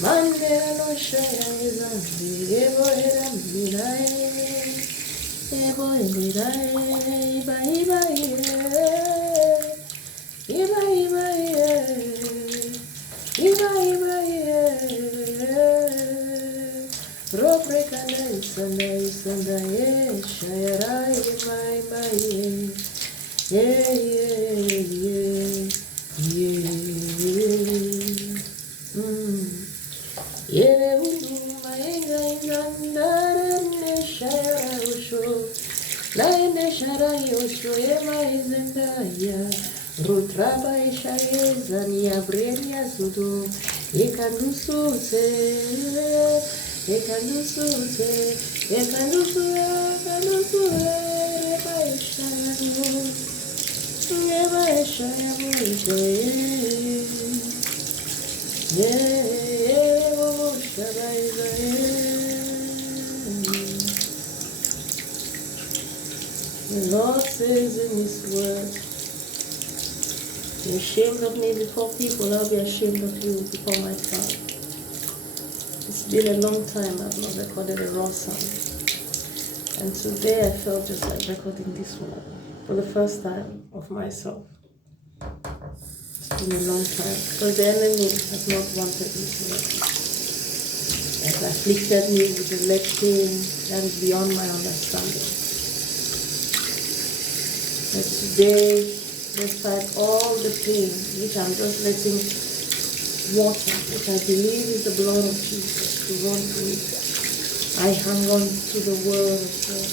Mandela no shaya izandi, ebo era mirai, ebo mirai, bye bye, iba iba iba iba, robreka na isanda shaya rai bye bye, yeah yeah yeah. Yere uluma enga ingandare ne shara usho, la ene shara yosho ema izendaya, rutraba ishaye zania brenia sudo, ekanusute, ekanusute, ekanusue, eba ishayo, eba ishayo, yeah. The Lord says in His word, you're ashamed of me before people, I'll be ashamed of you before my God. It's been a long time I've not recorded a raw song. And today I felt just like recording this one for the first time of myself. It's been a long time because the enemy has not wanted me to record. Has afflicted me with a leg pain that is beyond my understanding. But today, despite all the pain, which I'm just letting water, which I believe is the blood of Jesus, to run through it, I hang on to the word of God.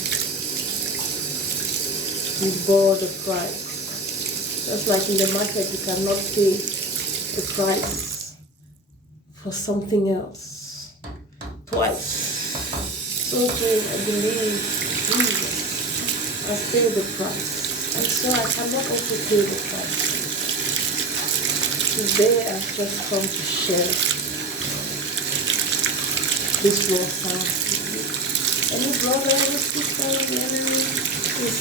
He bore the price. Just like in the market, you cannot pay the price for something else twice. So too, I believe Jesus has paid the price. And so I cannot also pay the price. Today I've just come to share this raw sound with you. Any brother, any sister, the enemy is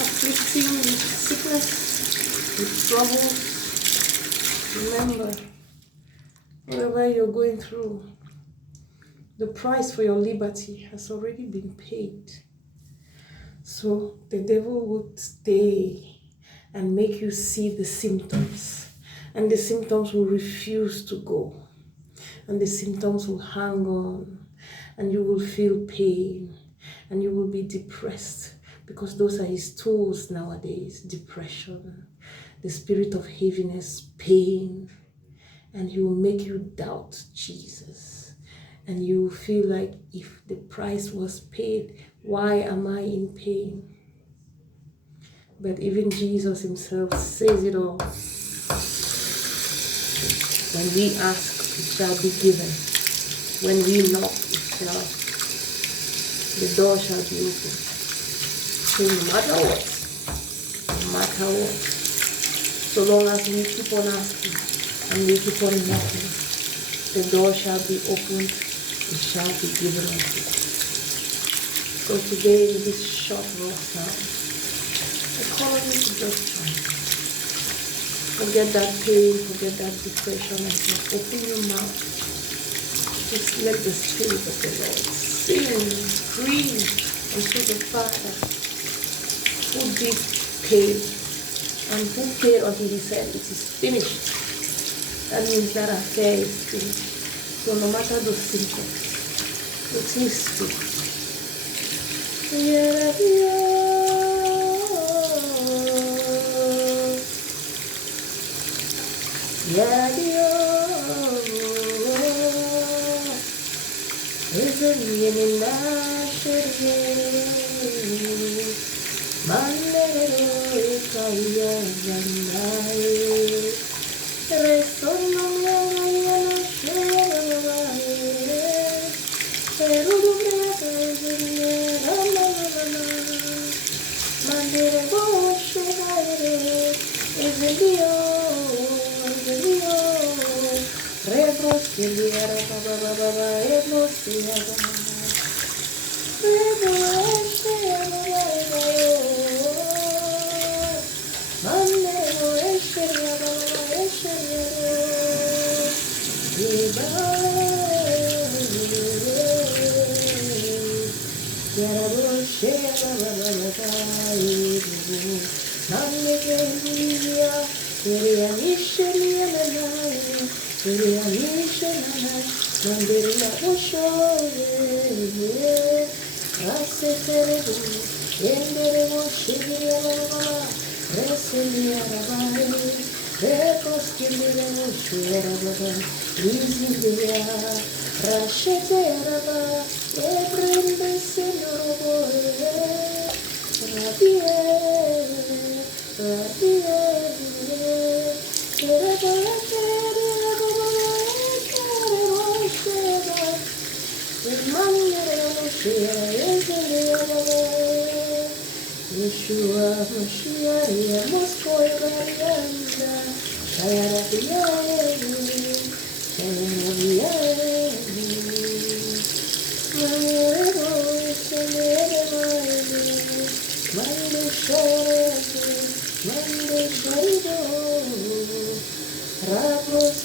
afflicting with sickness, with trouble. Remember, whatever you're going through, the price for your liberty has already been paid. So the devil would stay and make you see the symptoms. And the symptoms will refuse to go. And the symptoms will hang on. And you will feel pain. And you will be depressed. Because those are his tools nowadays. Depression, the spirit of heaviness, pain. And he will make you doubt Jesus. And you feel like if the price was paid, why am I in pain? But even Jesus himself says it all. When we ask, it shall be given. When we knock, the door shall be opened. So no matter what, so long as we keep on asking and we keep on knocking, the door shall be opened, it shall be given unto us. So today, in this short raw sound, I call you to just try. Forget that pain, forget that depression, and just open your mouth. Just let the Spirit of the Lord sing, scream unto the Father who did pay and who paid until he said it is finished. That means that affair is finished. So no matter the symptoms, it is finished. Yeah, isn't Mandero ikaya zandaye. Resono maya no shevaye. Pero dubrata zinera la la la la. Mandere bo shevaye. Ezelio, Ezelio. Rebros kiliera baba baba baba. Rebros kiliera baba. Yeshua, Mashiach, Moskoy, Marianda, Shayarabiyahu, Shayarabiyahu, Mayero, Shayarabiyahu, Mando Shayarabiyahu, Mando Shayarabiyahu, Rabos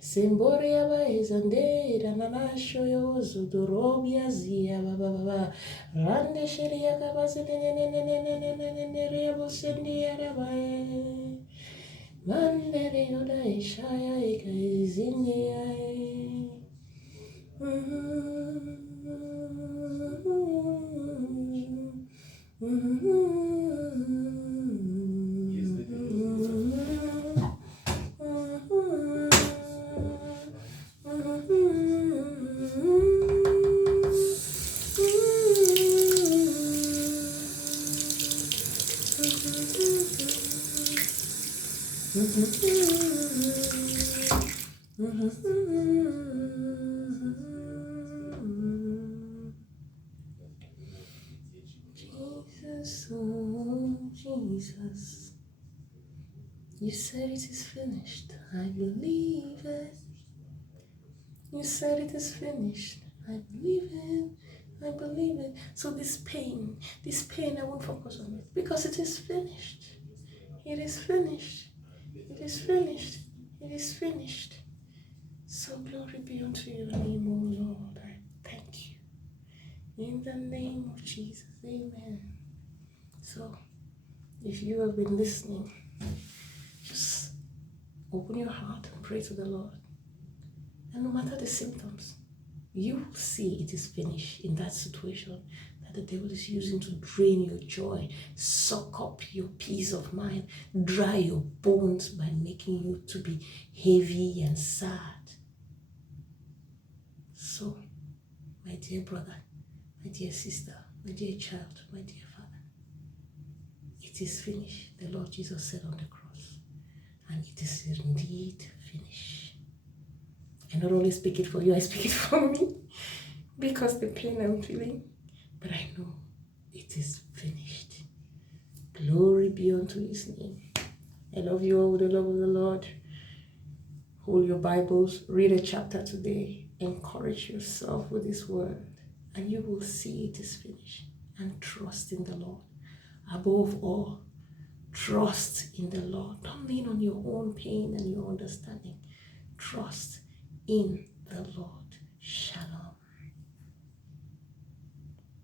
Simboria Baizandera Nanasho Zudorobia Zia Baba Rande Sheria Cabazin Sendia Rabae Mandere Yoda Ishaya Ikazinia. Jesus, oh Jesus, you said it is finished. I believe it. You said it is finished. I believe it. I believe it. So this pain, I won't focus on it because it is finished. It is finished. It is finished. It is finished. So glory be unto your name, O Lord. I thank you. In the name of Jesus. Amen. So if you have been listening, just open your heart and pray to the Lord. And no matter the symptoms, you will see it is finished in that situation that the devil is using to drain your joy, suck up your peace of mind, dry your bones by making you to be heavy and sad. So, my dear brother, my dear sister, my dear child, my dear father, it is finished, the Lord Jesus said on the cross, and it is indeed finished. I not only speak it for you, I speak it for me, because the pain I'm feeling, but I know it is finished. Glory be unto his name. I love you all with the love of the Lord. Hold your Bibles, read a chapter today, encourage yourself with this word, and you will see it is finished. And trust in the Lord. Above all, trust in the Lord. Don't lean on your own pain and your understanding. Trust in the Lord.